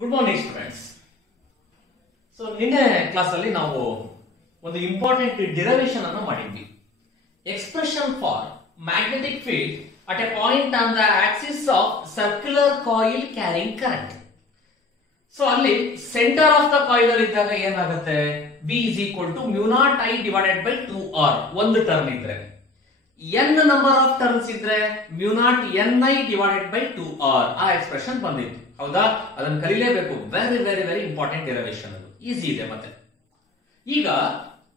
Good morning students. So ನಿನ್ನೆ class ಅಲ್ಲಿ ನಾವು ಒಂದು ಇಂಪಾರ್ಟೆಂಟ್ ಡಿರೈವೇಶನ್ ಅನ್ನು ಮಾಡಿದ್ವಿ. Expression for magnetic field at a point on the axis of circular coil carrying current. So ಅಲ್ಲಿ centre of the coil ಅಲ್ಲಿ ಇದ್ದಾಗ ಏನಾಗುತ್ತೆ, B is equal to mu naught I divided by 2r. ಒಂದು turn ಇದ್ರೆ n number of turns ಇದ್ರೆ mu naught N I divided by 2r. ಆ expression ಬಂದಿತ್ತು, ಹೌದಾ? ಅದನ್ನು ಕಲಿಲೇಬೇಕು. Very very very important derivation. ಅದು ಈಸಿ ಇದೆ. ಮತ್ತೆ ಈಗ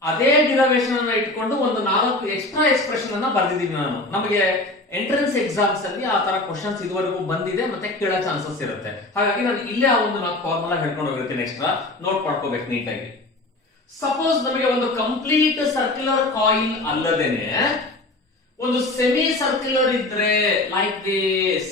ಅದೇ ಡಿರೈವೇಶನ್ ಅನ್ನ ಇಟ್ಕೊಂಡು ಒಂದು 4 ಎಕ್ಸ್ಟ್ರಾ ಎಕ್ಸ್ಪ್ರೆಷನ್ ಅನ್ನ ಬರ್ದಿದೀನಿ ನಾನು. ನಮಗೆ ಎಂಟ್ರೆನ್ಸ್ ಎಕ್ಸಾಮ್ಸ್ ಅಲ್ಲಿ ಆ ತರ ಕ್ವಶನ್ಸ್ ಇದುವರೆಗೂ ಬಂದಿದೆ, ಮತ್ತೆ ಕೇಳೋ ಚಾನ್ಸಸ್ ಇರುತ್ತೆ. ಹಾಗಾಗಿ ನಾನು ಇಲ್ಲೇ ಆ ಒಂದು 4 ಫಾರ್ಮುಲಾ ಹೇಳ್ಕೊಂಡು ಹೋಗಿರ್ತೀನಿ. ಎಕ್ಸ್ಟ್ರಾ ನೋಟ್ ಮಾಡ್ಕೋಬೇಕು ನೀಟಾಗಿ. ಸಪೋಸ್ ನಮಗೆ ಒಂದು ಕಂಪ್ಲೀಟ್ ಸರ್ಕ್ಯುಲರ್ ಕಾಯಿಲ್ ಅಲ್ಲದೇನೆ ಒಂದು ಸೆಮಿ ಸರ್ಕ್ಯುಲರ್ ಇದ್ರೆ, ಲೈಕ್ ದಿಸ್,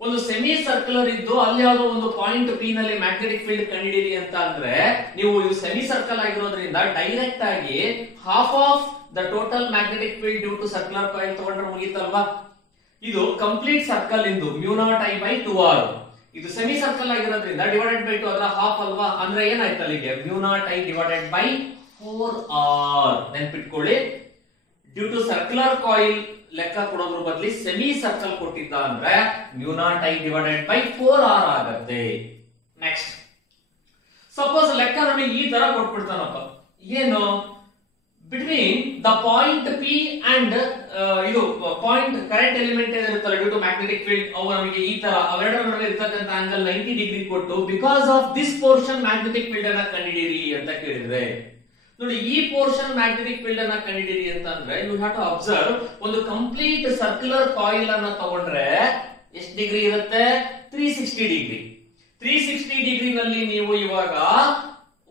ಒಂದು ಸೆಮಿ ಸರ್ಕ್ಯುಲರ್ ಇದ್ದು ಅಲ್ಲಿ ಯಾವುದೋ ಒಂದು ಪಾಯಿಂಟ್ ಪಿ ನಲ್ಲಿ ಮ್ಯಾಗ್ನೆಟಿಕ್ ಫೀಲ್ಡ್ ಕಂಡುಹಿಡಿಯಿರಿ ಅಂತ ಅಂದ್ರೆ, ನೀವು ಇದು ಸೆಮಿ ಸರ್ಕಲ್ ಆಗಿರೋದ್ರಿಂದ ಡೈರೆಕ್ಟ್ ಆಗಿ half of the total magnetic field due to circular coil ತಗೊಂಡ್ರೆ ಮುಗೀತಲ್ವಾ? ಇದು ಕಂಪ್ಲೀಟ್ ಸರ್ಕಲ್ ಇಂದು mu naught I by 2r. ಇದು ಸೆಮಿ ಸರ್ಕಲ್ ಆಗಿರೋದ್ರಿಂದ ಡಿವೈಡೆಡ್ ಬೈ 2 ಅದರ ಹಾಫ್ ಅಲ್ವಾ? ಅಂದ್ರೆ ಏನಾಯ್ತು ಅಲ್ಲಿಗೆ, mu naught I divided by 4r. ನೆನ್ಪಿಟ್ಕೊಳ್ಳಿ, ಡ್ಯೂ ಟು ಸರ್ಕ್ಯುಲರ್ ಕಾಯಿಲ್ ಲೆಕ್ಕ ಕೊಡೋದ್ರ ಬದಲಿ ಸೆಮಿ ಸರ್ಕಲ್ ಕೊಟ್ಟಿದ್ದ ಅಂದ್ರೆ mu naught I divided by 4r ಆಗತ್ತೆ. ನೆಕ್ಸ್ಟ್, ಸಪೋಸ್ ಲೆಕ್ಕ ನಮಗೆ ಈ ತರ ಕೊಟ್ಬಿಡ್ತಾನಪ್ಪ, ಏನು, between the point P and ಇದು ಪಾಯಿಂಟ್ ಕರೆಂಟ್ ಎಲಿಮೆಂಟ್ ಏನಿರುತ್ತಲ್ಲ ಡ್ಯೂ ಟು ಮ್ಯಾಗ್ನೆಟಿಕ್ ಫೀಲ್ಡ್, ಅವು ನಮಗೆ ಈ ತರ ಅವೆರಡರ ನಡುವೆ ಇರ್ತಕ್ಕಂಥ ಆಂಗಲ್ 90 ಡಿಗ್ರಿ ಕೊಟ್ಟು because of this portion magnetic field ಅನ್ನ ಕಂಡುಹಿಡಿಯಿರಿ ಅಂತ ಕೇಳಿದ್ರೆ, ನೋಡಿ ಈ ಪೋರ್ಷನ್ ಮ್ಯಾಗ್ನೆಟಿಕ್ ಫೀಲ್ಡ್ ಅನ್ನ ಕಂಡುಹಿಡಿಯಿರಿ ಅಂತ ಅಂದ್ರೆ ಯು ಹ್ಯಾವ್ ಟು ಅಬ್ಸರ್ವ್, ಒಂದು ಕಂಪ್ಲೀಟ್ ಸರ್ಕ್ಯುಲರ್ ಕಾಯಿಲ್ ಅನ್ನ ತಗೊಂಡ್ರೆ ಎಷ್ಟು ಡಿಗ್ರಿ ಇರುತ್ತೆ? 360 ಡಿಗ್ರಿ. 360 ಡಿಗ್ರಿ ನಲ್ಲಿ ನೀವು ಇವಾಗ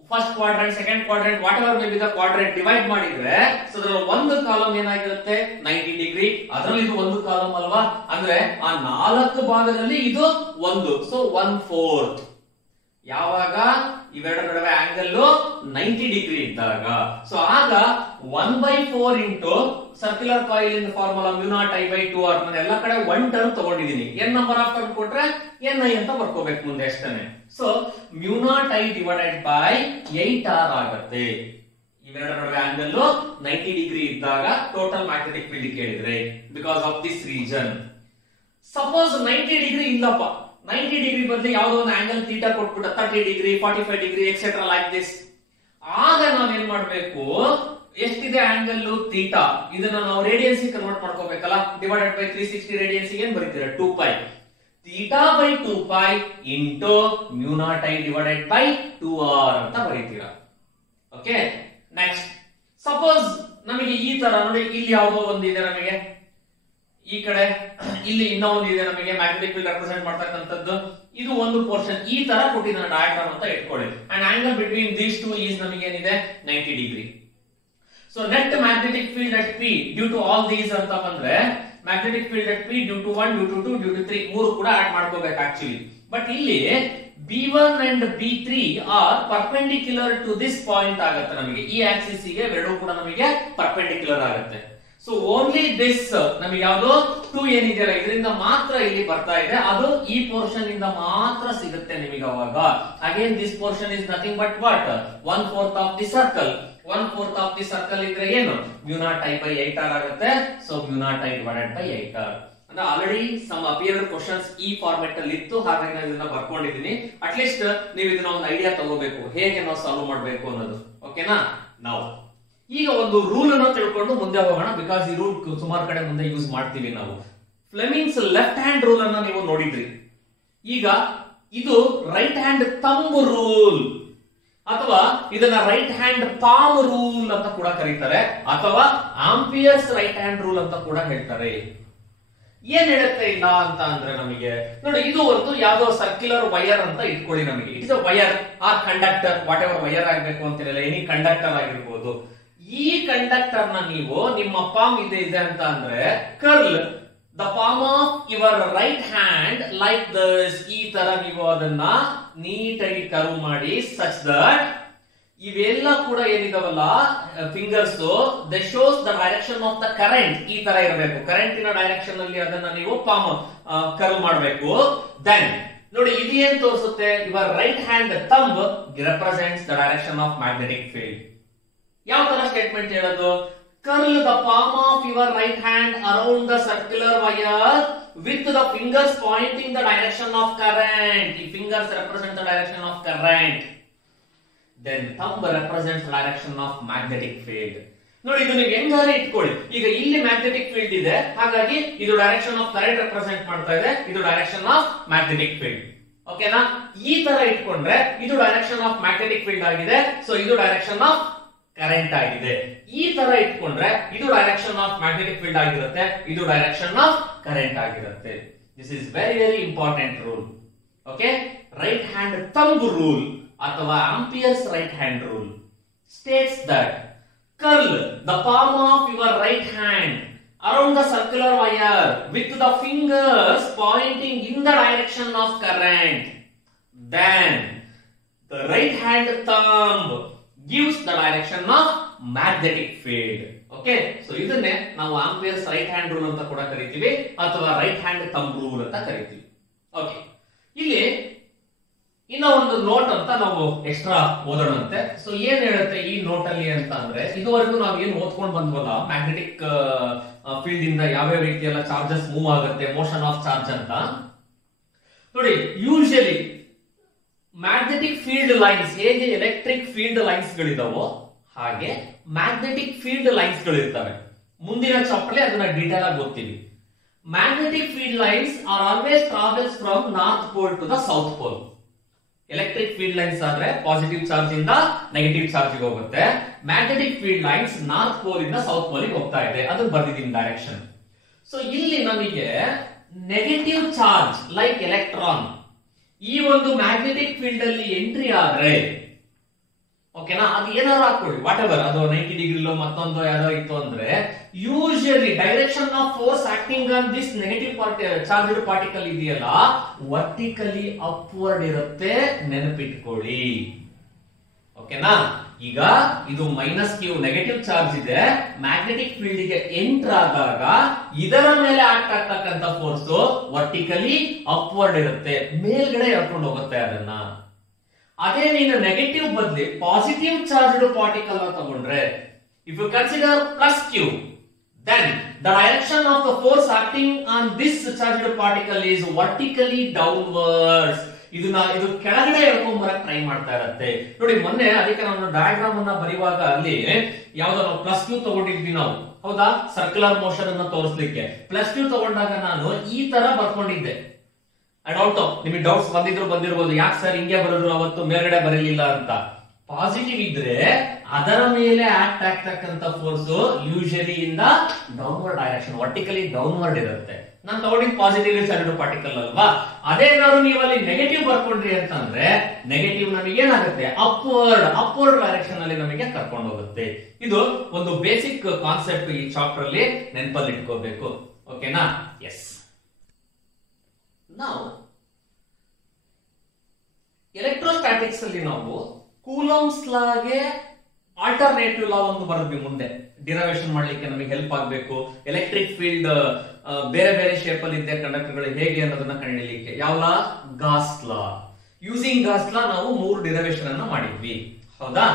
first quadrant, second quadrant, what ever may be the quadrant divide ಮಾಡಿದ್ರೆ, ಸೊ ಅದರಲ್ಲಿ ಒಂದು ಕಾಲಮ್ ಏನಾಗಿರುತ್ತೆ 90 ಡಿಗ್ರಿ, ಅದರಲ್ಲಿ ಇದು ಒಂದು ಕಾಲಮ್ ಅಲ್ವಾ? ಅಂದ್ರೆ ಆ 4 ಭಾಗದಲ್ಲಿ ಇದು ಒಂದು, ಸೊ 1/4. ಯಾವಾಗ ಇವೆರಡರ ನಡುವೆ ಆಂಗಲ್ 90 ಡಿಗ್ರಿ ಇದ್ದಾಗ, ಸೊ ಆಗ 1/4 into circular coil in formula mu naught I by 2r. ನಾನು ಎಲ್ಲ ಕಡೆ 1 ಟರ್ನ್ ತಗೊಂಡಿದ್ದೀನಿ. n ನಂಬರ್ ಆಫ್ ಟರ್ನ್ ಕೊಟ್ರೆ n ಐ ಅಂತ ಬರ್ಕೋಬೇಕು ಮುಂದೆ ಅಷ್ಟೇನೆ. So mu naught I divided by 8r ಆಗತ್ತೆ. ಇವೆರಡರ ನಡುವೆ ಆಂಗಲ್ 90 ಡಿಗ್ರಿ ಇದ್ದಾಗ ಟೋಟಲ್ ಮ್ಯಾಗ್ನೆಟಿಕ್ ಫೀಲ್ಡ್ ಕೇಳಿದ್ರೆ because of this reason. Suppose 90 degree ಇಲ್ಲಪ್ಪ, 90 ಡಿಗ್ರಿ ಬದಲು ಯಾವುದೋ ಒಂದು ಆಂಗಲ್ ಥೀಟಾ ಕೊಟ್ಬಿಟ್ಟ 30 degree, 45 degree etcetera like this. ಆಗ ನಾವೇನ್ ಮಾಡ್ಬೇಕು, ಎಷ್ಟಿದೆ ಆಂಗಲ್ ಥೀಟಾ, ಇದನ್ನ ನಾವು ರೇಡಿಯನ್ಸ್ ಕನ್ವರ್ಟ್ ಮಾಡ್ಕೋಬೇಕಲ್ಲ. ಡಿವೈಡೆಡ್ ಬೈ 360 ರೇಡಿಯನ್ಸ್ ಏನ್ ಬರೀತೀರಾ? 2π. Theta by 2π into mu naught I divided by 2r ಅಂತ ಬರೀತೀರಾ. ಓಕೆ, ನೆಕ್ಸ್ಟ್, ಸಪೋಸ್ ನಮಗೆ ಈ ತರ ನೋಡಿ, ಇಲ್ಲಿ ಯಾವುದೋ ಒಂದು ಇದೆ ನಮಗೆ, ಈ ಕಡೆ ಇಲ್ಲಿ ಇನ್ನೊಂದು ಇದೆ ನಮಗೆ ಮ್ಯಾಗ್ನೆಟಿಕ್ ಫೀಲ್ಡ್ ರೆಪ್ರೆಸೆಂಟ್ ಮಾಡ್ತಕ್ಕಂಥದ್ದು. ಇದು ಒಂದು ಪೋರ್ಷನ್ ಈ ತರ ಕೊಟ್ಟಿದ್ದಾನೆ ಡಯಾಗ್ರಾಮ್ ಅಂತ ಇಟ್ಕೊಳ್ಳಿ. And angle between these two is ನಮಗೆ ಏನಿದೆ 90 degree. So net magnetic field at P due to all these ಅಂತ ಬಂದ್ರೆ, magnetic field at P due to 1, due to 2, due to 3 ಮೂರು ಕೂಡ ಆಡ್ ಮಾಡ್ಕೋಬೇಕು ಆಕ್ಚುಲಿ. ಬಟ್ ಇಲ್ಲಿ B1 and B3 are perpendicular to this point ಆಗುತ್ತೆ. ನಮಗೆ ಈ Axis ಗೆ ಎರಡೂ ಕೂಡ ನಮಗೆ ಪರ್ಪೆಂಡಿಕ್ಯುಲರ್ ಆಗುತ್ತೆ. ಸೊ ಓನ್ಲಿ ದಿಸ್ ನಮಗೆ ಯಾವುದು 2 ಏನಿದೆಯಲ್ಲ ಇದರಿಂದ ಮಾತ್ರ ಇಲ್ಲಿ ಬರ್ತಾ ಇದೆ, ಅದು ಈ ಪೋರ್ಷನ್ ಇಂದ ಮಾತ್ರ ಸಿಗುತ್ತೆ ನಿಮಗೆ ಅವಾಗ. Again this portion is nothing but what 1/4 of the circle. 1/4 of the circle ಇದ್ರೆ ಏನು, mu naught I by 8r ಆಗುತ್ತೆ. So mu naught I divided by 8r. ಅಂದ್ರೆ ಆಲ್ರೆಡಿ ಸಮ್ ಅಪಿಯರ್ಡ್ ಕ್ವಶನ್ಸ್ ಈ ಫಾರ್ಮೆಟ್ ಅಲ್ಲಿ ಇತ್ತು, ಹಾಗಾಗಿ ನಾನು ಇದನ್ನ ಬರ್ಕೊಂಡಿದ್ದೀನಿ. ಅಟ್ಲೀಸ್ಟ್ ನೀವು ಇದನ್ನ ಒಂದು ಐಡಿಯಾ ತಗೋಬೇಕು ಹೇಗೆ ನಾವು ಸಾಲ್ವ್ ಮಾಡಬೇಕು ಅನ್ನೋದು. ಓಕೆನಾ? ನಾವು ಈಗ ಒಂದು ರೂಲ್ ಅನ್ನು ತಿಳ್ಕೊಂಡು ಮುಂದೆ ಹೋಗೋಣ, ಬಿಕಾಸ್ ಈ ರೂಲ್ ಸುಮಾರು ಕಡೆ ಮುಂದೆ ಯೂಸ್ ಮಾಡ್ತೀವಿ ನಾವು. ಫ್ಲೆಮಿಂಗ್ಸ್ ಲೆಫ್ಟ್ ಹ್ಯಾಂಡ್ ರೂಲ್ ಅನ್ನ ನೀವು ನೋಡಿದ್ರಿ. ಈಗ ಇದು ರೈಟ್ ಹ್ಯಾಂಡ್ ಥಂಬ್ ರೂಲ್, ಅಥವಾ ಇದನ್ನ ರೈಟ್ ಹ್ಯಾಂಡ್ ಪಾಮ್ ರೂಲ್ ಅಂತ ಕೂಡ ಕರೀತಾರೆ, ಅಥವಾ ಆಂಪಿಯರ್ಸ್ ರೈಟ್ ಹ್ಯಾಂಡ್ ರೂಲ್ ಅಂತ ಕೂಡ ಹೇಳ್ತಾರೆ. ಏನ್ ಹೇಳುತ್ತೆ ಇಲ್ಲ ಅಂತ ಅಂದ್ರೆ, ನಮಗೆ ನೋಡಿ, ಇದು ಒಂದು ಯಾವ್ದೋ ಸರ್ಕ್ಯುಲರ್ ವೈರ್ ಅಂತ ಇಟ್ಕೊಳ್ಳಿ. ನಮಗೆ it is a wire or conductor, whatever wire ಆಗ್ಬೇಕು ಅಂತಿರಲ್ಲ, ಎನಿ ಕಂಡಕ್ಟರ್ ಆಗಿರ್ಬೋದು. ಈ ಕಂಡಕ್ಟರ್ ನ ನೀವು ನಿಮ್ಮ ಪಾಮ್ ಇದೆ ಅಂತ ಅಂದ್ರೆ, curl the palm of your right hand like this. ಈ ತರ ನೀವು ಅದನ್ನ ನೀಟಾಗಿ ಕರ್ವ್ ಮಾಡಿ, ಸಚ್ ದಟ್ ಇವೆಲ್ಲ ಕೂಡ ಏನಿದಾವಲ್ಲ fingers, they shows the direction of the current. ಈ ತರ ಇರಬೇಕು, ಕರೆಂಟಿನ ಡೈರೆಕ್ಷನ್ ಅಲ್ಲಿ ಅದನ್ನ ನೀವು ಪಾಮ್ ಕರ್ವ್ ಮಾಡಬೇಕು. ದೆನ್ ನೋಡಿ ಇದು ಏನ್ ತೋರಿಸುತ್ತೆ, your right hand thumb represents the direction of magnetic field. ಯಾವ ತರ ಸ್ಟೇಟ್ಮೆಂಟ್ ಹೇಳೋದು, curl the palm of your right hand around the circular wire with the fingers pointing the direction of current. The fingers represent the direction of current. Then thumb represents the direction of magnetic field. ನೋಡಿ ಇದು ನೀವು ಹೆಂಗಾದ್ರೆ ಇಟ್ಕೊಳ್ಳಿ, ಈಗ ಇಲ್ಲಿ magnetic field ಇದೆ, ಹಾಗಾಗಿ ಇದು direction of current represent ಮಾಡ್ತಾ ಇದೆ, ಇದು ಡೈರೆಕ್ಷನ್ ಆಫ್ ಮ್ಯಾಗ್ನೆಟಿಕ್ ಫೀಲ್ಡ್. ಓಕೆನಾ? ಈ ತರ ಇಟ್ಕೊಂಡ್ರೆ ಇದು ಡೈರೆಕ್ಷನ್ ಆಫ್ ಮ್ಯಾಗ್ನೆಟಿಕ್ ಫೀಲ್ಡ್ ಆಗಿದೆ, ಸೊ ಇದು ಡೈರೆಕ್ಷನ್ ಆಫ್ ಕರೆಂಟ್ ಆಗಿದೆ. ಈ ತರ ಇಟ್ಕೊಂಡ್ರೆ ಇದು ಡೈರೆಕ್ಷನ್ ಆಫ್ ಮ್ಯಾಗ್ನೆಟಿಕ್ ಫೀಲ್ಡ್ ಆಗಿರುತ್ತೆ, ಇದು ಡೈರೆಕ್ಷನ್ ಆಫ್ ಕರೆಂಟ್ ಆಗಿರುತ್ತೆ. This is very very important rule. Okay, right hand thumb rule ಅಥವಾ Ampere's right hand rule states that curl the palm of your right hand around the circular wire with the fingers pointing in the direction of current. Then the right hand thumb gives the direction of magnetic field. Okay, so ಇದನ್ನೇ ನಾವು amperes right hand rule ಅಂತ ಕೂಡ ಕರಿತೀವಿ ಅಥವಾ right hand thumb rule ಅಂತ ಕರಿತೀವಿ. Okay, ಇಲ್ಲಿ ಇನ್ನ ಒಂದು ನೋಟ್ ಅಂತ ನಾವು ಎಕ್ಸ್ಟ್ರಾ ಓದೋಣಂತೆ. ಸೊ ಏನ್ ಹೇಳುತ್ತೆ ಈ ನೋಟ್ ಅಲ್ಲಿ ಅಂತ ಅಂದ್ರೆ, ಇದುವರೆಗೂ ನಾವು ಏನ್ ಓದ್ಕೊಂಡ್ ಬಂದ್ವಲ್ಲ ಮ್ಯಾಗ್ನೆಟಿಕ್ ಫೀಲ್ಡ್ ಇಂದ ಯಾವ್ಯಾವ ರೀತಿಯಲ್ಲ ಚಾರ್ಜಸ್ ಮೂವ್ ಆಗುತ್ತೆ, ಮೋಷನ್ ಆಫ್ ಚಾರ್ಜ್ ಅಂತ. ನೋಡಿ, ಯೂಶಲಿ ಮ್ಯಾಗ್ನೆಟಿಕ್ ಫೀಲ್ಡ್ ಲೈನ್ಸ್ ಹೇಗೆ ಎಲೆಕ್ಟ್ರಿಕ್ ಫೀಲ್ಡ್ ಲೈನ್ಸ್ ಗಳಿದಾವೋ ಹಾಗೆ ಮ್ಯಾಗ್ನೆಟಿಕ್ ಫೀಲ್ಡ್ ಲೈನ್ಸ್ ಗಳು ಇರ್ತವೆ. ಮುಂದಿನ ಚಾಪ್ಟರ್ ಅದನ್ನ ಡೀಟೇಲ್ ಆಗಿ ಓದ್ತೀವಿ. Magnetic field lines are always travels from north pole to the south pole. Electric field lines ಆದ್ರೆ ಪಾಸಿಟಿವ್ ಚಾರ್ಜ್ ಇಂದ ನೆಗೆಟಿವ್ ಚಾರ್ಜ್ ಗೆ ಹೋಗುತ್ತೆ. Magnetic field lines north pole ಇಂದ ಸೌತ್ ಪೋಲ್ ಗೆ ಹೋಗ್ತಾ ಇದೆ, ಅದನ್ನ ಬರ್ದಿದ್ದೀನಿ ಡೈರೆಕ್ಷನ್. ಸೊ ಇಲ್ಲಿ ನಮಗೆ ನೆಗೆಟಿವ್ ಚಾರ್ಜ್ ಲೈಕ್ ಎಲೆಕ್ಟ್ರಾನ್ ಈ ಒಂದು ಮ್ಯಾಗ್ನೆಟಿಕ್ ಫೀಲ್ಡ್ ಅಲ್ಲಿ ಎಂಟ್ರಿ ಆದ್ರೆ, ಓಕೆನಾ, ಅದು ಏನಾದ್ರು ಹಾಕೊಳ್ಳಿ, ವಾಟ್ ಎವರ್, ಅದು 90 ಡಿಗ್ರಿಲೋ ಮತ್ತೊಂದು ಯಾವ್ದೋ ಇತ್ತು ಅಂದ್ರೆ, usually direction of force acting on this negative charged particle ಇದೆಯಲ್ಲ ವರ್ಟಿಕಲಿ ಅಪ್ವರ್ಡ್ ಇರುತ್ತೆ, ನೆನಪಿಟ್ಕೊಳ್ಳಿ. ಓಕೆನಾ? ಈಗ ಇದು ಮೈನಸ್ ಕ್ಯೂ ನೆಗೆಟಿವ್ ಚಾರ್ಜ್ ಇದೆ, ಮ್ಯಾಗ್ನೆಟಿಕ್ ಫೀಲ್ಡ್ ಗೆ ಎಂಟರ್ ಆದಾಗ ಇದರ ಮೇಲೆ ಆಕ್ಟ್ ಆಗ್ತಕ್ಕಂತ ಫೋರ್ಸ್ ವರ್ಟಿಕಲಿ ಅಪ್ವರ್ಡ್ ಇರುತ್ತೆ, ಮೇಲ್ಗಡೆ ಎಳ್ಕೊಂಡು ಹೋಗುತ್ತೆ ಅದನ್ನ. ಅದೇ ನೀನು ನೆಗೆಟಿವ್ ಬದಲಿ ಪಾಸಿಟಿವ್ ಚಾರ್ಜ್ಡ್ ಪಾರ್ಟಿಕಲ್ ತಗೊಂಡ್ರೆ, if you consider plus Q, then the direction of the force acting on this charged particle is vertically downwards. ಇದು ಕೆಳಗಡೆ ಎಳ್ಕೊಂಬರಕ್ ಟ್ರೈ ಮಾಡ್ತಾ ಇರುತ್ತೆ. ನೋಡಿ, ಮೊನ್ನೆ ಅದಕ್ಕೆ ನಾನು ಡಯಾಗ್ರಾಮ್ ಅನ್ನ ಬರೆಯುವಾಗ ಅಲ್ಲಿ ಯಾವ್ದೋ ನಾವು ಪ್ಲಸ್ ಕ್ಯೂ ತಗೊಂಡಿದ್ವಿ ನಾವು, ಹೌದಾ, ಸರ್ಕ್ಯುಲರ್ ಮೋಷನ್ ಅನ್ನ ತೋರಿಸ್ಲಿಕ್ಕೆ. ಪ್ಲಸ್ ಕ್ಯೂ ತಗೊಂಡಾಗ ನಾನು ಈ ತರ ಬರ್ಕೊಂಡಿದ್ದೆ. ಐ ಡೋಂಟ್ ನೋ, ನಿಮಗೆ ಡೌಟ್ಸ್ ಬಂದಿರ್ಬೋದು, ಯಾಕೆ ಸರ್ ಹಿಂಗೆ ಬರೋದು ಅವತ್ತು ಮೇಲ್ಗಡೆ ಬರಲಿಲ್ಲ ಅಂತ. ಪಾಸಿಟಿವ್ ಇದ್ರೆ ಅದರ ಮೇಲೆ ಆಕ್ಟ್ ಆಗ್ತಕ್ಕಂತ ಫೋರ್ಸ್ ಯೂಶಲಿ ಇಂದ ಡೌನ್ವರ್ಡ್ ಡೈರೆಕ್ಷನ್, ವರ್ಟಿಕಲಿ ಡೌನ್ವರ್ಡ್ ಇರುತ್ತೆ. ನಾನು ತಗೊಂಡಿದ್ದು ಪಾಸಿಟಿವ್ ಚಾರ್ಜ್ಡ್ ಪಾರ್ಟಿಕಲ್ ಅಲ್ವಾ. ಅದೇನಾದ್ರು ನೀವು ಅಲ್ಲಿ ನೆಗೆಟಿವ್ ಬರ್ಕೊಂಡ್ರಿ ಅಂತಂದ್ರೆ ನೆಗೆಟಿವ್ ನಮಗೆ ಏನಾಗುತ್ತೆ, ಅಪ್ವರ್ಡ್ ಡೈರೆಕ್ಷನ್ ಅಲ್ಲಿ ನಮಗೆ ಕರ್ಕೊಂಡು ಹೋಗುತ್ತೆ. ಇದು ಒಂದು ಬೇಸಿಕ್ ಕಾನ್ಸೆಪ್ಟ್ ಈ ಚಾಪ್ಟರ್ ಅಲ್ಲಿ ನೆನಪಲ್ಲಿ ಇಟ್ಕೋಬೇಕು. ಓಕೆನಾ? ಎಸ್. ನಾವು ಎಲೆಕ್ಟ್ರೋಸ್ಟಾಟಿಕ್ಸ್ ಅಲ್ಲಿ ನಾವು ಕೂಲಂಬ್ಸ್ ಲಾಗೆ ಆಲ್ಟರ್ನೇಟಿವ್ ಲಾ ಒಂದು ಬರೆದ್ವಿ ಮುಂದೆ, ಡಿರೈವೇಶನ್ ಮಾಡ್ಲಿಕ್ಕೆ ನಮಗೆ ಹೆಲ್ಪ್ ಆಗಬೇಕು. ಎಲೆಕ್ಟ್ರಿಕ್ ಫೀಲ್ಡ್ ಬೇರೆ ಬೇರೆ ಶೇಪ್ ಅಲ್ಲಿ ಇದ್ದ ಕಂಡಕ್ಟರ್ಗಳು ಹೇಗೆ ಅನ್ನೋದನ್ನ ಕಂಡುಹಿಡಿಯಲಿಕ್ಕೆ ಯಾವ ಲಾ? ಗಾಸ್ ಲಾ. ಯೂಸಿಂಗ್ ಗಾಸ್ ಲಾ ನಾವು 3 ಡಿರೈವೇಶನ್ ಅನ್ನ ಮಾಡಿದ್ವಿ, ಹೌದಾ?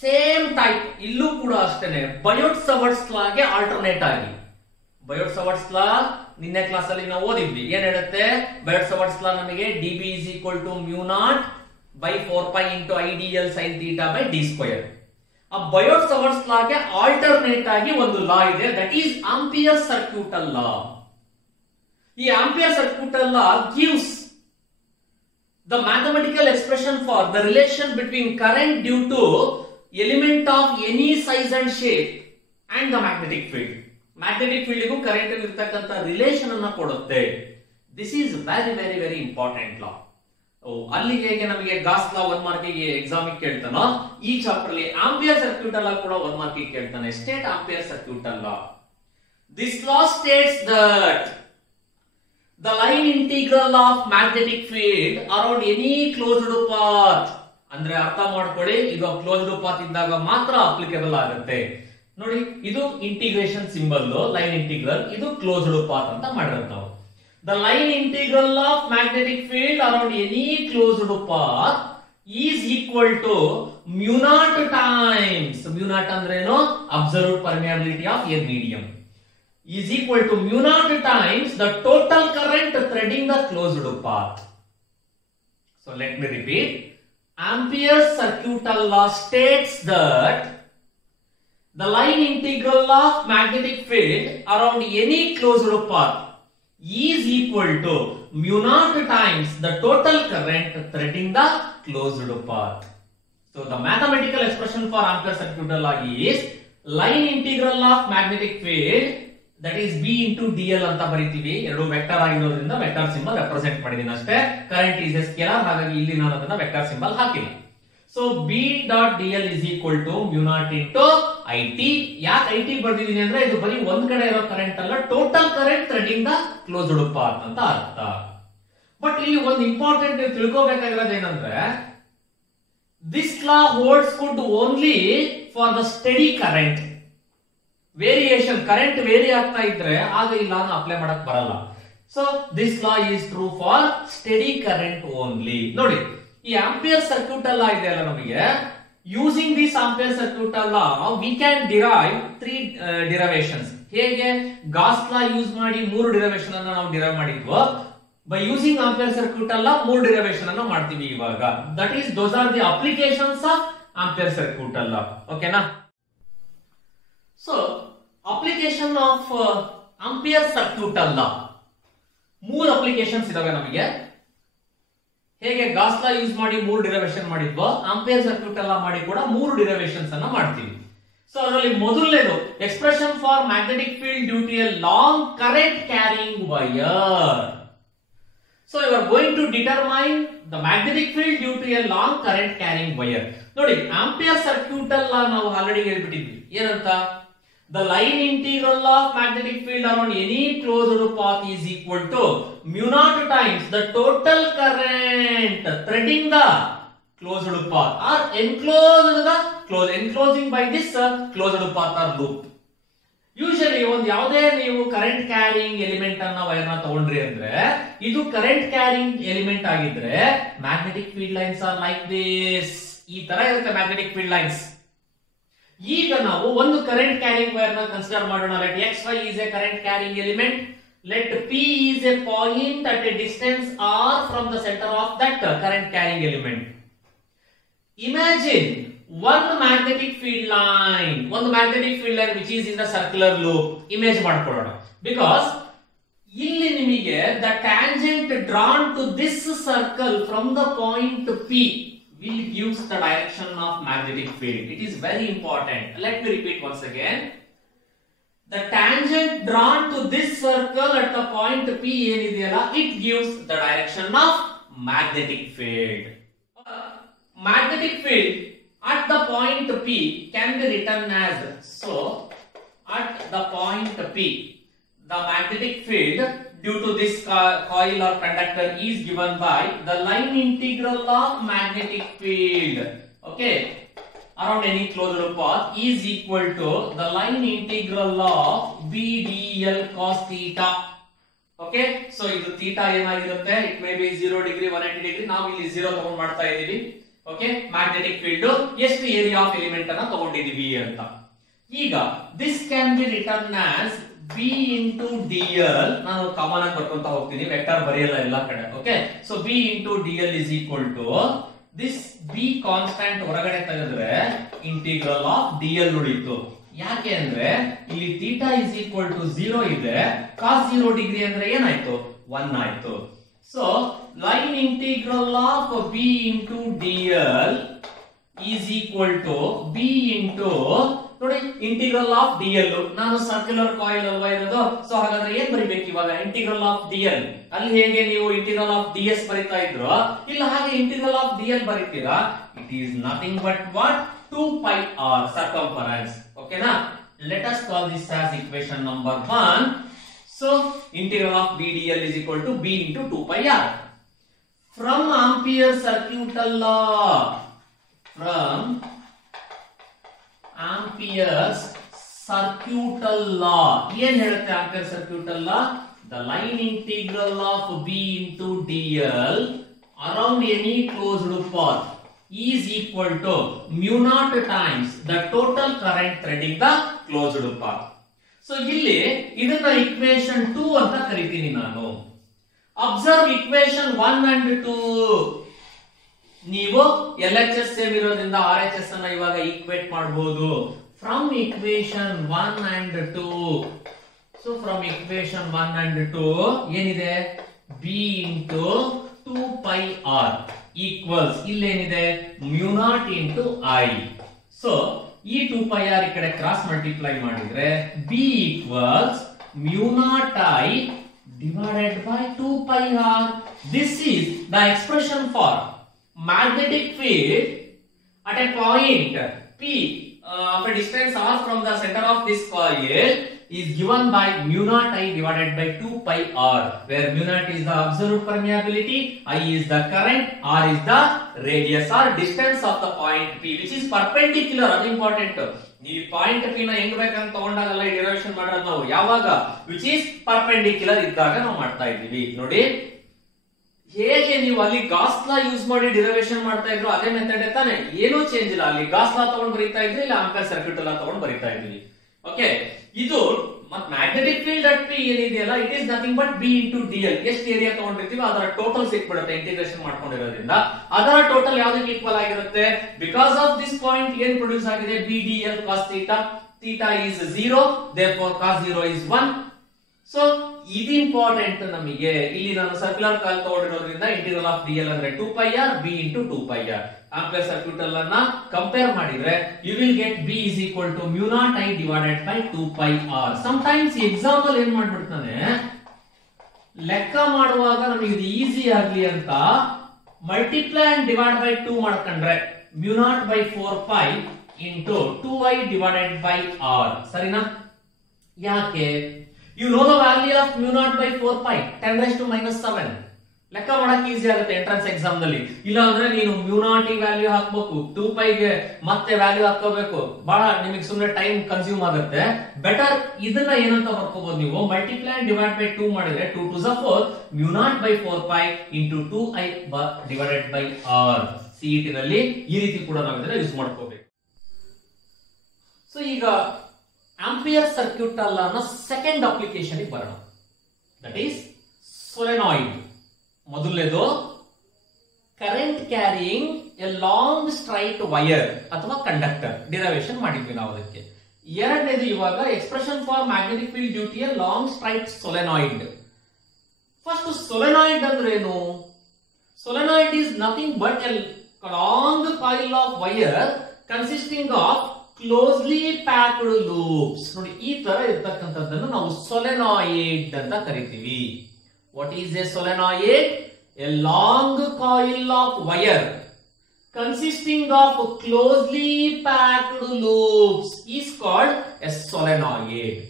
ಸೇಮ್ ಟೈಪ್ ಇಲ್ಲೂ ಕೂಡ ಅಷ್ಟೇನೆ ಬಯೋಟ್-ಸವರ್ಟ್ಸ್ ಲಾಗೆ ಆಲ್ಟರ್ನೇಟ್ ಆಗಿ, ಬಯೋಟ್-ಸವರ್ಟ್ಸ್ ಲಾ ನಿನ್ನೆ ಕ್ಲಾಸ್ ಅಲ್ಲಿ ನಾವು ಓದಿದ್ವಿ. ಏನ್ ಹೇಳುತ್ತೆ ಬಯೋಟ್-ಸವರ್ಟ್ಸ್ ಲಾ? ನಮಗೆ dB is equal to mu naught by 4 pi into IDL sin theta by d square. ಆ ಬಯೋಟ್-ಸವರ್ಟ್ಸ್ ಲಾಗೆ ಆಲ್ಟರ್ನೇಟ್ ಆಗಿ ಒಂದು ಲಾ ಇದೆ, that is Ampere circuital law. ಈ Ampere circuital law gives the mathematical expression for the relation between current due to element of any size and shape and the magnetic field. Magnetic field ಗೂ current ಇರ್ತಕ್ಕಂಥ relation ಅನ್ನ ಕೊಡುತ್ತೆ. This is very very very important law. ಅಲ್ಲಿ ಹೇಗೆ ನಮಗೆ Gauss law 1 mark ಗೆ exam ಕೇಳ್ತಾನೋ, ಈ ಚಾಪ್ಟರ್ ಅಲ್ಲಿ ಆಂಪಿಯರ್ ಸರ್ಕ್ಯೂಟಲ್ ಲಾ ಕೂಡ 1 ಮಾರ್ಕ್ ಗೆ ಕೇಳ್ತಾನೆ. State Ampere circuital law. This law states that the line integral of magnetic field around any closed path. ಅಂದ್ರೆ ಅರ್ಥ ಮಾಡ್ಕೊಳ್ಳಿ, ಇದು ಕ್ಲೋಸ್ಡ್ ಪಾತ್ ಇದ್ದಾಗ ಮಾತ್ರ ಅಪ್ಲಿಕೇಬಲ್ ಆಗುತ್ತೆ. ನೋಡಿ, ಇದು ಇಂಟಿಗ್ರೇಷನ್ ಸಿಂಬಲ್, ಲೈನ್ ಇಂಟಿಗ್ರಲ್, ಇದು ಕ್ಲೋಸ್ಡ್ ಪಾತ್ ಅಂತ ಮಾಡಿರೋದು ನಾವು. the line integral of magnetic field around any closed path is equal to mu naught times, mu naught andreno absolute permeability of a medium, is equal to mu naught times the total current threading the closed path. So let me repeat. Ampere's circuital law states that the line integral of magnetic field around any closed path is equal to mu naught times the total current threading the closed path. So the mathematical expression for Ampere's circuital law is line integral of magnetic field, that is B into dl ಅಂತ ಬರೀತೀವಿ. ಎರಡು vector ಆಗಿರೋದ್ರಿಂದ vector symbol represent ಮಾಡಿದೀನಿ ಅಷ್ಟೇ. Current is A scalar, ಹಾಗಾಗಿ ಇಲ್ಲಿ ನಾನು ಅದನ್ನ vector symbol ಹಾಕಿಲ್ಲ. So B dot dl is equal to mu naught into IT. ಯಾಕೆ IT ಬರ್ದಿದ್ದೀನಿ ಅಂದ್ರೆ ಇದು ಬರೀ ಒಂದ್ ಕಡೆ ಇರೋ ಕರೆಂಟ್ ಅಲ್ಲ, total current threading the closed path ಅಂತ ಅರ್ಥ. ಬಟ್ ಇಲ್ಲಿ ಒಂದು ಇಂಪಾರ್ಟೆಂಟ್ ತಿಳ್ಕೋಬೇಕಾಗಿರೋದು ಏನಂದ್ರೆ, this law holds good only for the steady current. Variation current vary ಆಗ್ತಾ ಇದ್ರೆ ಆಗ ಈ ಲಾನ ಅಪ್ಲೈ ಮಾಡಕ್ ಬರಲ್ಲ. So this law is true for steady current only. ನೋಡಿ, ಈ ಆಂಪಿಯರ್ ಸರ್ಕ್ಯೂಟಲ್ ಲಾ ಇದೆ ಅಲ್ಲ, ನಮಗೆ using this Ampere circuital law we can derive 3 ಡಿರೈವೇಶನ್ಸ್. ಹೇಗೆ? ಗಾಸ್ ಲಾ ಯೂಸ್ ಮಾಡಿ 3 ಡಿರೈವೇಶನ್ ಅನ್ನ ನಾವು ಡಿರೈವ್ ಮಾಡಿದ್ವು. By using Ampere circuital law 3 derivation ಅನ್ನ ಮಾಡ್ತೀವಿ ಇವಾಗ. That is those are the applications of Ampere circuital law. ಓಕೆನಾ? So application of Ampere circuital law 3 applications ಇದಾವೆ ನಮಗೆ. ಹೇಗೆ ಗಾಸ್ ಲಾ ಯೂಸ್ ಮಾಡಿ 3 ಡಿರೈವೇಶನ್ ಮಾಡಿದ್ವೋ, ಆಂಪಿಯರ್ ಸರ್ಕ್ಯೂಟಲ್ ಲಾ ಮಾಡಿ ಕೂಡ 3 ಡಿರೈವೇಶನ್ಸ್ ಅನ್ನ ಮಾಡ್ತೀವಿ. ಸೊ ಅದರಲ್ಲಿ ಮೊದಲನೇದು expression for magnetic field due to a long current carrying wire. So you are going to determine the magnetic field due to a long current carrying wire. ನೋಡಿ, ampere circuital law ನಾವು already ಹೇಳ್ಬಿಟ್ಟಿದ್ವಿ. ಏನಂತ? The line integral of magnetic field around any closed path is equal to mu naught times the total current threading the closed path or enclosing by this closed path or loop. Usually ಒಂದು ಯಾವುದೇ ನೀವು current carrying element ಅನ್ನ wire ನ ತಗೊಂಡ್ರಿ ಅಂದ್ರೆ, ಇದು current carrying element ಆಗಿದ್ರೆ magnetic field lines are like this. ಈ ತರ ಇರುತ್ತೆ ಮ್ಯಾಗ್ನೆಟಿಕ್ ಫೀಲ್ಡ್ ಲೈನ್ಸ್. ಈಗ ನಾವು ಒಂದು ಕರೆಂಟ್ ಕ್ಯಾರಿಂಗ್ ವೈರ್ ನ ಕನ್ಸಿಡರ್ ಮಾಡೋಣ. Let xy is a current carrying element. Let P is a point at a distance r from the center of that current carrying element. Imagine one magnetic field line which is in the circular loop. Image ಮಾಡ್ಕೊಳ್ಳೋಣ. Because ಇಲ್ಲಿ ನಿಮಗೆ the tangent drawn to this circle from the point P will gives the direction of magnetic field. It is very important. Let me repeat once again. The tangent drawn to this circle at the point P ಏನಿದೆಯಲ್ಲ, it gives the direction of magnetic field. Magnetic field at the point P can be written as so. At the point P, the magnetic field due to this coil or conductor is given by the line integral of magnetic field, okay, around any closed path is equal to the line integral of B dl cos theta. Okay, so ಇದು theta ಏನಾಗಿರುತ್ತೆ? It may be 0 degree 180 degree. ನಾವು ಇಲ್ಲಿ 0 ತಗೊಂಡು ಮಾಡ್ತಾ ಇದೀವಿ. Okay, magnetic field ಎಷ್ಟು area of element ಅನ್ನ ತಗೊಂಡಿದೀವಿ ಅಂತ. ಈಗ this can be written as B into dl. ನಾನು ಕಾಮನ್ ಆಗಿ ಬರ್ಕೊಂತ ಹೋಗ್ತೀನಿ, ವೆಕ್ಟರ್ ಬರೆಯಲ್ಲ ಎಲ್ಲ ಕಡೆ. Okay, so B into dl is equal to this B constant ಹೊರಗಡೆ ತೆಗೆದ್ರೆ ಇಂಟಿಗ್ರಲ್ ಆಫ್ dl ಉಳಿತು. ಯಾಕೆ ಅಂದ್ರೆ ಇಲ್ಲಿ ಥೀಟಾ is equal to 0 ಇದೆ, cos 0 ಡಿಗ್ರಿ ಅಂದ್ರೆ ಏನಾಯ್ತು? 1 ಆಯ್ತು. So line integral of B into dl is equal to B into, ನೋಡಿ, ಇಂಟಿಗ್ರಲ್ ಆಫ್ ಡಿಎಲ್. ನಾನು ಸರ್ಕ್ಯುಲರ್ ಕಾಯಿಲ್ ಅಲ್ವಾ ಇರೋದು, ಸೊ ಹಾಗಾದ್ರೆ ಏನ್ ಬರಿಬೇಕು ಇವಾಗ? Integral of DL. ಅಲ್ಲಿ ಹೇಗೆ ನೀವು ಇಂಟಿಗ್ರಲ್ ಆಫ್ ಡಿಎಸ್ ಬರಿತಾ ಇದ್ರು, ಇಲ್ಲ ಹಾಗೆ ಇಂಟಿಗ್ರಲ್ ಆಫ್ ಡಿಎಲ್ ಬರೀತೀರಾ. It is nothing but what? 2 pi r circumference. ಓಕೆನಾ? Let us call this as equation number 1. So integral of B dl is equal to B into 2 pi r. From Ampere circuital law, from Ampere's circuital law, ಏನ್ ಹೇಳುತ್ತೆ Ampere circuital law? the line integral of B into dl around any closed path is equal to mu naught times the total current threading the closed path. So ಇಲ್ಲಿ ಇದನ್ನ equation 2 ಅಂತ ಕರಿತೀನಿ ನಾನು. Observe equation 1 and 2. ನೀವು LHS same ಇರೋದ್ರಿಂದ RHS ಅನ್ನ ಇವಾಗ equate ಮಾಡಬಹುದು. From equation 1 and 2. So from equation 1 and 2 ಏನಿದೆ B into 2 pi r equals ಇಲ್ಲೇನಿದೆ mu naught into I. So ಈ 2 pi r ಈ ಕಡೆ ಕ್ರಾಸ್ ಮಲ್ಟಿಪ್ಲೈ ಮಾಡಿದ್ರೆ B equals mu naught I divided by 2 pi r. This is the expression for magnetic field at a point P of a distance r from the center of this coil is given by mu naught I divided by 2 pi r, where mu naught is the absolute permeability, I is the current, r is the radius or distance of the point P, which is perpendicular. ಅದು important. ಈ point P ನ ಹೆಂಗ್ ಬೇಕಂತ ತಗೊಂಡಾಗಲ್ಲ ಈ derivation ಮಾಡೋದು ನಾವು. ಯಾವಾಗ which is perpendicular ಇದ್ದಾಗ ನಾವು ಮಾಡ್ತಾ ಇದ್ದೀವಿ. ನೋಡಿ ಹೇಗೆ ನೀವು ಅಲ್ಲಿ ಗಾಸ್ ಲಾ ಯೂಸ್ ಮಾಡಿ ಡಿರೈವೇಶನ್ ಮಾಡ್ತಾ ಇದ್ರು ಅದೇ ಮೆಥಡ್ ತಾನೆ, ಏನೂ ಚೇಂಜ್ ಇಲ್ಲ. ಅಲ್ಲಿ ಗಾಸ್ ಲಾ ತಗೊಂಡ್ ಬರೀತಾ ಇದ್ರಿ, ಇಲ್ಲ ಆಂಪಿಯರ್ ಸರ್ಕ್ಯೂಟ್ ಲಾ ತಗೊಂಡ್ ಬರೀತಾ ಇದ್ವಿ. ಓಕೆ, ಇದು ಮ್ಯಾಗ್ನೆಟಿಕ್ ಫೀಲ್ಡ್ ಅಟ್ ಪಿ ಏನಿದೆಯಲ್ಲ, it is nothing but B into DL. ಎಷ್ಟು ಏರಿಯಾ ತಗೊಂಡಿರ್ತೀವಿ ಅದರ ಟೋಟಲ್ ಸಿಕ್ಬಿಡುತ್ತೆ ಇಂಟಿಗ್ರೇಷನ್ ಮಾಡ್ಕೊಂಡಿರೋದ್ರಿಂದ. ಅದರ ಟೋಟಲ್ ಯಾವ್ದಕ್ಕೆ ಈಕ್ವಲ್ ಆಗಿರುತ್ತೆ? ಬಿಕಾಸ್ ಆಫ್ ದಿಸ್ ಪಾಯಿಂಟ್ ಏನ್ ಪ್ರೊಡ್ಯೂಸ್ ಆಗಿದೆ, B d l cos theta. Theta is 0, therefore cos 0 is 1. So ಇದು ಇಂಪಾರ್ಟೆಂಟ್ ನಮಗೆ. ಇಲ್ಲಿ ನಾನು ಸರ್ಕ್ಯುಲರ್ ಕಾಯಿಲ್ ತಗೊಂಡಿರೋದ್ರಿಂದ ಇಂಟಿಗ್ರಲ್ ಆಫ್ ಡಿಎಲ್ ಅಂದ್ರೆ 2 pi r b into 2 pi r. Ampere circuit ಅನ್ನ ಕಂಪೇರ್ ಮಾಡಿದ್ರೆ you will get b is equal to mu naught I divided by 2 pi r. Sometimes ಈ example ಏನ್ ಮಾಡ್ಬಿಡ್ತಾನೆ, ಲೆಕ್ಕ ಮಾಡುವಾಗ ನಮಗೆ ಇದು ಈಸಿ ಆಗ್ಲಿ ಅಂತ ಮಲ್ಟಿಪ್ಲೈ ಅಂಡ್ ಡಿವೈಡ್ ಬೈ 2 ಮಾಡ್ಕೊಂಡ್ರೆ mu naught by 4 pi into 2i divided by r. ಸರಿನಾ? ಯಾಕೆ? You know the value of mu naught by 4 pi, 10 raised to minus 7. ಲೆಕ್ಕ ಮಾಡಕ್ಕೆ ಈಸಿ ಆಗುತ್ತೆ ಎಂಟ್ರನ್ಸ್ ಎಕ್ಸಾಮ್ ನಲ್ಲಿ. ಇಲ್ಲ ಅಂದ್ರೆ ನೀನು mu naught ವ್ಯಾಲ್ಯೂ ಹಾಕ್ಬೇಕು, 2 pi ಗೆ ಮತ್ತೆ ವ್ಯಾಲ್ಯೂ ಹಾಕೋಬೇಕು, ಬಹಳ ನಿಮಗೆ ಸುಮ್ಮನೆ ಟೈಮ್ ಕನ್ಸ್ಯೂಮ್ ಆಗುತ್ತೆ. ಬೆಟರ್ ಇದನ್ನ ಏನಂತ ಬರ್ಕೋಬಹುದು ನೀವು, ಮಲ್ಟಿಪ್ಲೈ ಅಂಡ್ ಡಿವೈಡ್ ಬೈ 2 ಮಾಡಿದ್ರೆ 2 2s are 4, mu naught by 4 pi into 2i divided by r. CET ನಲ್ಲಿ ಈ ರೀತಿ ಕೂಡ ನಾವು ಇದನ್ನ ಯೂಸ್ ಮಾಡ್ಕೋಬೇಕು. ಸೊ ಈಗ ಆಂಪಿಯರ್ ಸರ್ಕ್ಯೂಟ್ ಅನ್ನ ಸೆಕೆಂಡ್ ಅಪ್ಲಿಕೇಶನ್ ಬರೋಣ. That is solenoid. ಮೊದಲನೇದು current carrying a long straight wire ಅಥವಾ ಕಂಡಕ್ಟರ್, ಡಿರೈವೇಶನ್ ಮಾಡಿದ್ವಿ ನಾವು ಅದಕ್ಕೆ. ಎರಡನೇದು ಇವಾಗ expression for magnetic field due to a long straight solenoid. First solenoid ಅಂದ್ರೆ ಏನು? Solenoid is nothing but a long coil of wire consisting of closely packed loops. ನೋಡಿ ಈ ತರ ಇರ್ತಕ್ಕಂಥದ್ದನ್ನು ನಾವು ಸೊಲೆನಾಯ್ಡ್ ಅಂತ ಕರಿತೀವಿ. What is a solenoid? A long coil of wire consisting of closely packed loops is called a solenoid.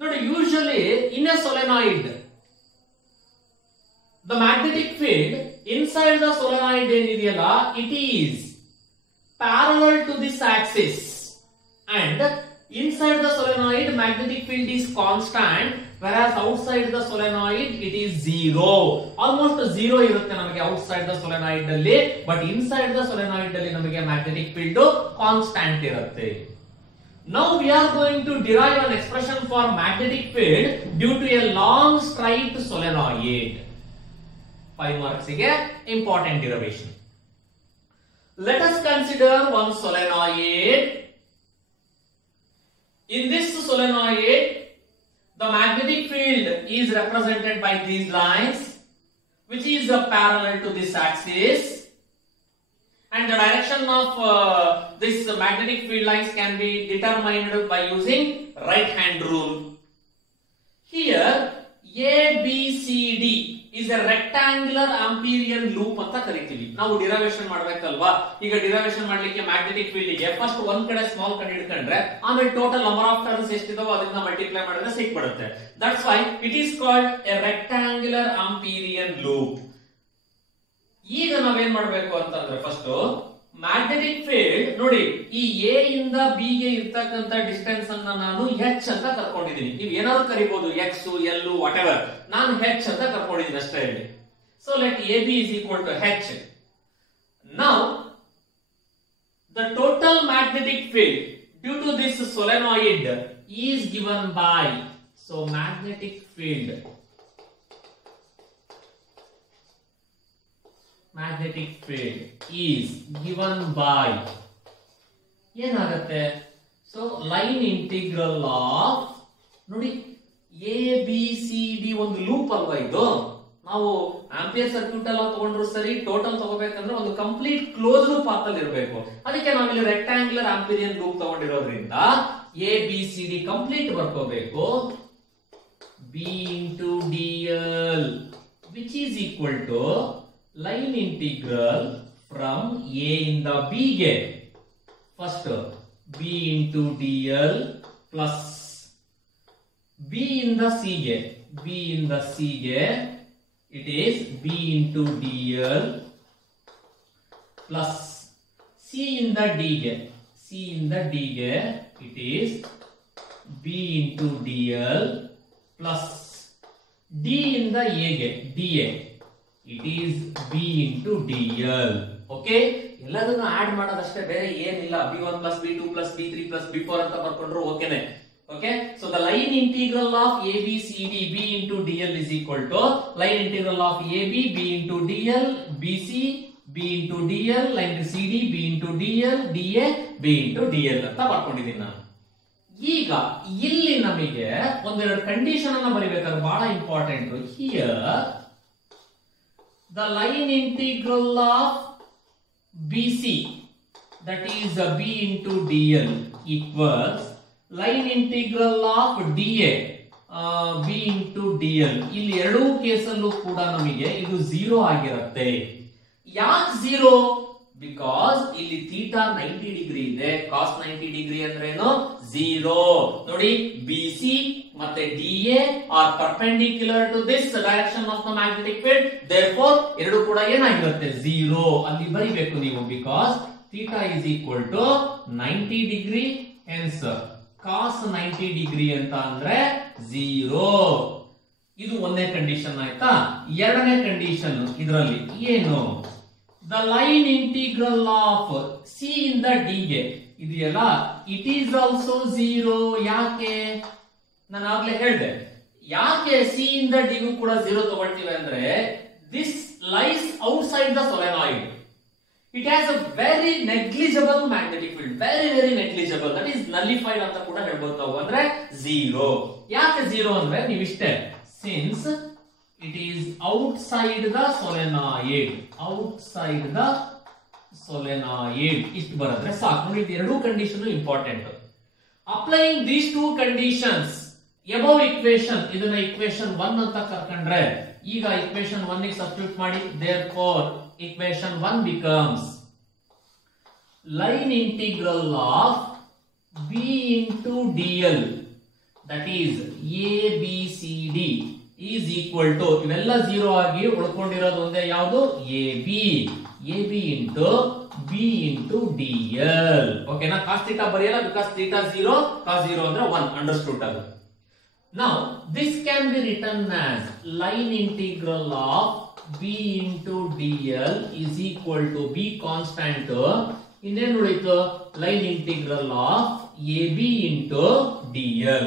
ನೋಡಿ usually in a solenoid the magnetic field inside the solenoid ಏನಿದೆಯಲ್ಲ, it is parallel to this axis, and inside the solenoid magnetic field is constant, whereas outside the solenoid it is 0. Almost 0 irutte namage outside the solenoid alli, but inside the solenoid alli namage magnetic field constant irutte. Now we are going to derive an expression for magnetic field due to a long straight solenoid. 5 marks ige important derivation. Let us consider one solenoid. In this solenoid, the magnetic field is represented by these lines, which is parallel to this axis, and the direction of this magnetic field lines can be determined by using right hand rule. Here ABCD is a rectangular Amperian loop ಅಂತ ಕರಿತೀವಿ. ನಾವು derivation ಮಾಡಬೇಕಲ್ವಾ? ಈಗ derivation ಮಾಡ್ಲಿಕ್ಕೆ magnetic field ಗೆ first ಒಂದ್ ಕಡೆ small ಕಂಡು ಹಿಡ್ಕೊಂಡ್ರೆ ಆಮೇಲೆ ಟೋಟಲ್ ನಂಬರ್ ಆಫ್ ಟರ್ನ್ಸ್ ಎಷ್ಟಿದಾವೋ ಅದನ್ನ ಮಲ್ಟಿಪ್ಲೈ ಮಾಡಿದ್ರೆ ಸಿಕ್ಬಿಡುತ್ತೆ. That's why it is called a rectangular Amperian loop. ಈಗ ನಾವೇನ್ ಮಾಡ್ಬೇಕು ಅಂತಂದ್ರೆ ಫಸ್ಟ್ ಮ್ಯಾಗ್ನೆಟಿಕ್ ಫೀಲ್ಡ್ ನೋಡಿ, ಈ ಎ ಇಂದ ಬಿ ಗೆ ಇರ್ತಕ್ಕಂತ ಡಿಸ್ಟೆನ್ಸ್ ಅನ್ನ ನಾನು ಹೆಚ್ ಅಂತ ಕರ್ಕೊಂಡಿದ್ದೀನಿ. ನೀವು ಏನಾದ್ರು ಕರಿಬಹುದು, ಎಕ್ಸ್, ಎಲ್, ವಾಟ್ ಎವರ್. ನಾನು ಹೆಚ್ ಅಂತ ಕರ್ಕೊಂಡಿದ್ದೀನಿ ಅಷ್ಟೇ ಹೇಳಿ. So let A B is equal to H. Now the total magnetic field due to this solenoid is given by, so magnetic field is given by ಏನಾಗುತ್ತೆ, ಸೊ ಲೈನ್ ಇಂಟಿಗ್ರಲ್ ಆಫ್ ನೋಡಿ A B C D ಒಂದು loop ಅಲ್ವಾ ಇದು. ನಾವು ampere circuit ಎಲ್ಲ ತಗೊಂಡ್ರು ಸರಿ, total ತಗೋಬೇಕಂದ್ರೆ ಒಂದು ಕಂಪ್ಲೀಟ್ ಕ್ಲೋಸ್ ಲೂಪ್ ಪಾತ್ ಅಲ್ಲಿ ಇರಬೇಕು. ಅದಕ್ಕೆ ನಾವಿಲ್ಲಿ ರೆಕ್ಟಾಂಗ್ಯುಲರ್ ಆಂಪಿಯರ್ ಲೂಪ್ ತಗೊಂಡಿರೋದ್ರಿಂದ A B C D complete ಬರ್ಕೋಬೇಕು. B into d l which is equal to line integral from A ಇಂದ ಬಿ ಗೆ first B into d l plus B ಇಂದ C ಗೆ, ಬಿ ಇಂದ ಸಿ ಗೆ it is b into dl plus c in the d ಗೆ, c in the d ಗೆ it is b into dl plus d in the a ಗೆ da it is b into dl. Okay, ಎಲ್ಲದನ್ನು add ಮಾಡೋದಷ್ಟೇ, ಬೇರೆ ಏನಿಲ್ಲ. b1 plus b2 plus b3 plus b4 ಅಂತ ಬರ್ಕೊಂಡ್ರು ಓಕೆನೆ. Okay, so the line integral of ABCD B into DL is equal to line integral of AB B into DL BC B into DL line to CD B into DL DA B into DL ಅಂತ ಬರ್ಕೊಂಡಿದ್ದೀನಿ ನಾನು. ಈಗ ಇಲ್ಲಿ ನಮಗೆ ಒಂದೆರಡು condition ಅನ್ನು ಬರೀಬೇಕಾದ್ರೆ ಬಹಳ important. Here the line integral of BC that is B into DL equals line integral of D A B into d L. ಇಲ್ಲಿ ಎರಡೂ ಕೇಸಲ್ಲೂ ಕೂಡ ನಮಗೆ ಇದು 0 ಆಗಿರುತ್ತೆ. ಯಾಕೆ 0? ಬಿಕಾಸ್ ಇಲ್ಲಿ ಥೀಟಾ 90 ಡಿಗ್ರಿ ಇದೆ, ಕಾಸ್ 90 ಡಿಗ್ರಿ ಅಂದ್ರೆ ಏನು 0. ನೋಡಿ, ಬಿ ಸಿ ಮತ್ತೆ D A are perpendicular to this direction of the magnetic field. Therefore ಎರಡು ಕೂಡ ಏನಾಗಿರುತ್ತೆ 0 ಅಲ್ಲಿ ಬರಿಬೇಕು ನೀವು. Because theta is equal to 90 degree, hence cos 90 degree ಅಂತ ಅಂದ್ರೆ 0. ಇದು ಒಂದೇ ಕಂಡೀಷನ್ ಆಯ್ತಾ. ಎರಡನೇ ಕಂಡೀಷನ್ ಇದರಲ್ಲಿ ಏನು, the line integral of C ಇಂದ ಡಿ ಗೆ ಇದೆಯಲ್ಲ, ಇಟ್ ಈಸ್ ಆಲ್ಸೋ 0. ಯಾಕೆ? ನಾನು ಆಗ್ಲೇ ಹೇಳಿದೆ ಯಾಕೆ ಸಿ ಇಂದ ಡಿ ಗೂ ಕೂಡ 0 ತಗೊಳ್ತೀವಿ ಅಂದ್ರೆ, this lies outside the solenoid. It has a very negligible magnetic field, very negligible, that is nullified ಅಂತ ಕೂಡ ಹೇಳ್ಬೋದು ನಾವು. ಅಂದ್ರೆ 0. ಯಾಕೆ 0 ಅಂದ್ರೆ ನೀವಿಷ್ಟೇ, since it is outside the solenoid, outside the solenoid ಇಷ್ಟು ಬರೆದ್ರೆ ಸಾಕು. ನೋಡಿ, ಇದು ಎರಡೂ condition important. Applying these two conditions above equation, ಇದನ್ನ equation 1 ಅಂತ ಕರ್ಕೊಂಡ್ರೆ, ಈಗ equation 1 ಗೆ ಸಬ್ಸ್ಟಿಟ್ಯೂಟ್ ಮಾಡಿ. therefore equation 1 becomes line integral of b into dl that is ABCD is equal to, ಇವೆಲ್ಲ 0 ಆಗಿ ಉಳ್ಕೊಂಡಿರೋದು ಒಂದೇ, ಯಾವುದು AB into b into dl. ಓಕೆನಾ? cos theta ಬರೆಯಲ್ಲ, because theta 0, cos 0 ಅಂದ್ರೆ 1. ಅಂಡರ್ಸ್ಟುಡ್ ಅದು. Now this can be written as line integral of b into dl is equal to b constant. ಇನ್ನೇನು ಉಳಿತು, line integral of ab into dl.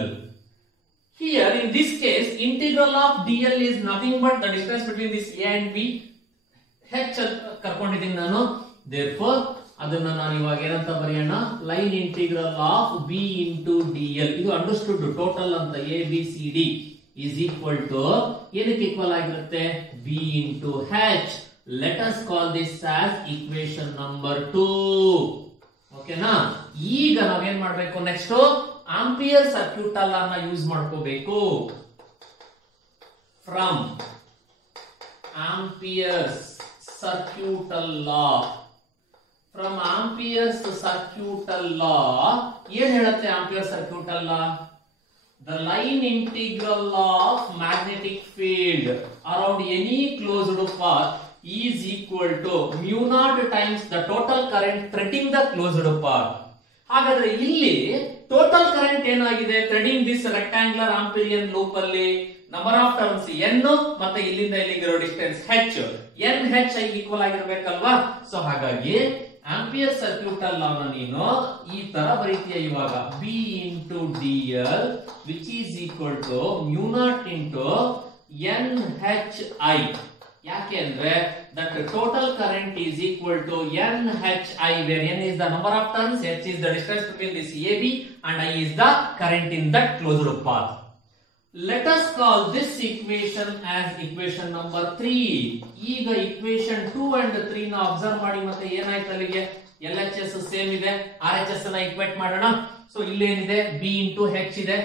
Here in this case integral of dl is nothing but the distance between this a and b. h ಕರ್ಕೊಂಡಿದ್ದೀನಿ ನಾನು. therefore ಅದನ್ನ ನಾನು ಇವಾಗ ಏನಂತ ಬರೆಯೋಣ, line integral of b into dl. ಇದು understood total ಅಂತ a b c d is equal to ಏನಕ್ಕೆ equal ಆಗಿರುತ್ತೆ, b into h. let us call this as equation number 2. ಓಕೆನಾ? ಈಗ ನಾವೇನ್ ಮಾಡಬೇಕು, ನೆಕ್ಸ್ಟ್ ಆಂಪಿಯರ್ ಸರ್ಕ್ಯೂಟ್ ಅನ್ನ ಯೂಸ್ ಮಾಡ್ಕೋಬೇಕು. From Ampere's circuital law, from Ampere's circuital law ಏನ್ ಹೇಳುತ್ತೆ Ampere circuital law? The line integral of magnetic field around any closed path is equal to mu naught times the total current threading the closed path. ಹಾಗಾದ್ರೆ ಇಲ್ಲಿ total current ಏನಾಗಿದೆ threading this rectangular Amperian loop ಅಲ್ಲಿ number of turns n ಮತ್ತೆ ಇಲ್ಲಿಂದ ಇಲ್ಲಿಗಿರೋ distance h n h equal ಆಗಿರ್ಬೇಕಲ್ವಾ. So ಹಾಗಾಗಿ Ampere circuit ಅಲ್ಲ ನೀನು ಈ ತರ ಬರೀತೀಯ ಇವಾಗ b into dl which is equal to mu naught into nhi. ಯಾಕೆ ಅಂದ್ರೆ that total current is equal to nhi, where n is the number of turns, h is the distance between this AB and I is the current in that closed path. Let us call this equation as equation number 3. ಈಗ equation 2 and 3 ನ observe ಮಾಡಿ ಮತ್ತೆ ಏನಾಯ್ತು ಅಲ್ಲಿಗೆ LHS same ಇದೆ, RHS ನ equate ಮಾಡೋಣ. So ಇಲ್ಲಿ ಏನಿದೆ b into h ಇದೆ,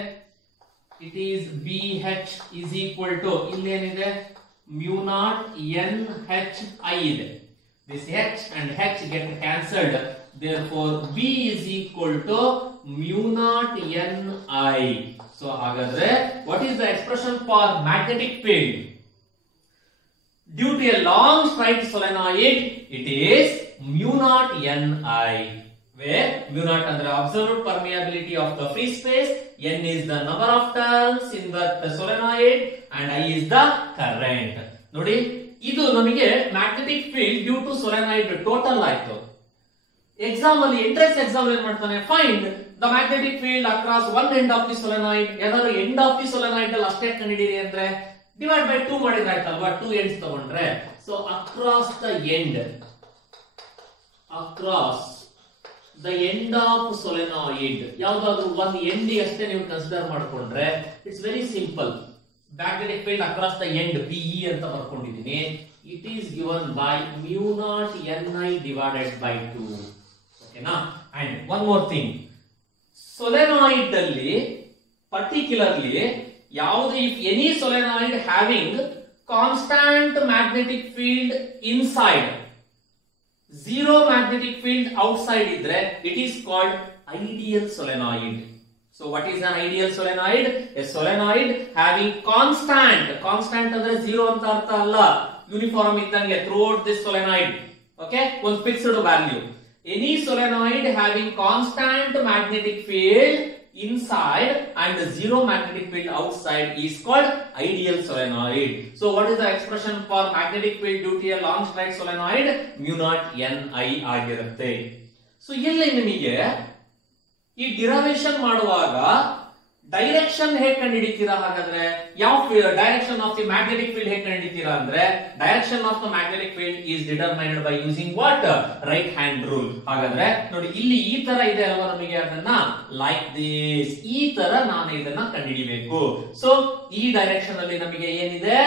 it is bh is equal to ಇಲ್ಲಿ ಏನಿದೆ mu naught nhi ಇದೆ. This h and h get cancelled, therefore b is equal to mu naught ni. So ಹಾಗಾದ್ರೆ what is the expression for magnetic field due to a long straight solenoid? It is mu naught ni, where mu naught ಅಂದ್ರೆ absolute permeability of the free space, n is the number of turns in the solenoid and I is the current. ನೋಡಿ ಇದು ನಮಗೆ magnetic field due to solenoid total ಆಯ್ತು. Exam ಅಲ್ಲಿ entrance exam ಏನ್ ಮಾಡ್ತಾನೆ, find the magnetic field across one end of the solenoid. ಯಾವ್ದಾದ್ರು end of the solenoid ಅಲ್ಲಿ ಅಷ್ಟೇ ಕಂಡಿಡಿರಿ ಅಂದ್ರೆ ಡಿವೈಡ್ ಬೈ 2 ಮಾಡಿದ್ರೆ ಆಯ್ತಲ್ವಾ, 2 ಎಂಡ್ಸ್ ತಗೊಂಡ್ರೆ. So across the end of solenoid ಯಾವ್ದಾದ್ರು ಒಂದು ಎಂಡ್ ಅಷ್ಟೇ ನೀವು ಕನ್ಸಿಡರ್ ಮಾಡ್ಕೊಂಡ್ರೆ it's very simple. Magnetic field across the end BE ಅಂತ ಬರ್ಕೊಂಡಿದ್ದೀನಿ. It is given by mu naught ni divided by 2. ಓಕೆನಾ. And one more thing, solenoid ಅಲ್ಲಿ particularly ಯಾವುದು if any solenoid having constant magnetic field inside, zero magnetic field outside ಇದ್ರೆ it is called ideal solenoid. So what is an ideal solenoid? A solenoid having constant ಅಂದ್ರೆ zero ಅಂತ ಅರ್ಥ ಅಲ್ಲ, uniform ಇದ್ದಂಗೆ throughout this solenoid. Okay, one fixed value. Any solenoid having constant magnetic field inside and zero magnetic field outside is called ideal solenoid. So what is the expression for magnetic field due to a long straight solenoid? Mu naught ni ಆಗಿರುತ್ತೆ. So ಇಲ್ಲಿ ನಿಮಗೆ ಈ derivation ಮಾಡುವಾಗ direction ಹೇಗೆ ಕಂಡುಹಿಡಿತೀರಾ? ಹಾಗಾದ್ರೆ ಯಾವ direction of the magnetic field ಹೇಗೆ ಕಂಡುಹಿಡಿತೀರಾ ಅಂದ್ರೆ direction of the magnetic field is determined by using what? Right hand rule. ಹಾಗಾದ್ರೆ ನೋಡಿ ಇಲ್ಲಿ ಈ ತರ ಇದೆ ಅಲ್ವಾ, ನಮಗೆ ಅದನ್ನ ಲೈಕ್ ದಿಸ್ ಈ ತರ ನಾನು ಇದನ್ನ ಕಂಡುಹಿಡಿಬೇಕು. ಸೊ ಈ ಡೈರೆಕ್ಷನ್ ಅಲ್ಲಿ ನಮಗೆ ಏನಿದೆ?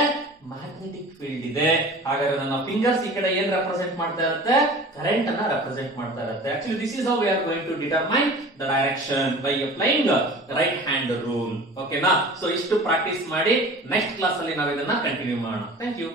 ಮ್ಯಾಗ್ನೆಟಿಕ್ ಫೀಲ್ಡ್ ಇದೆ. ಹಾಗಾದ್ರೆ ನನ್ನ ಫಿಂಗರ್ಸ್ ಈ ಕಡೆ ಏನ್ ರೆಪ್ರೆಸೆಂಟ್ ಮಾಡ್ತಾ ಇರುತ್ತೆ? ಕರೆಂಟ್ ಅನ್ನ ರೆಪ್ರೆಸೆಂಟ್ ಮಾಡ್ತಾ ಇರುತ್ತೆ. Actually this is how we are going to determine the direction by applying right hand rule. ಓಕೆನಾ. ಸೊ ಇಷ್ಟು ಪ್ರಾಕ್ಟೀಸ್ ಮಾಡಿ ನೆಕ್ಸ್ಟ್ ಕ್ಲಾಸ್ ಅಲ್ಲಿ ನಾವು ಇದನ್ನ ಕಂಟಿನ್ಯೂ ಮಾಡೋಣ. Thank you.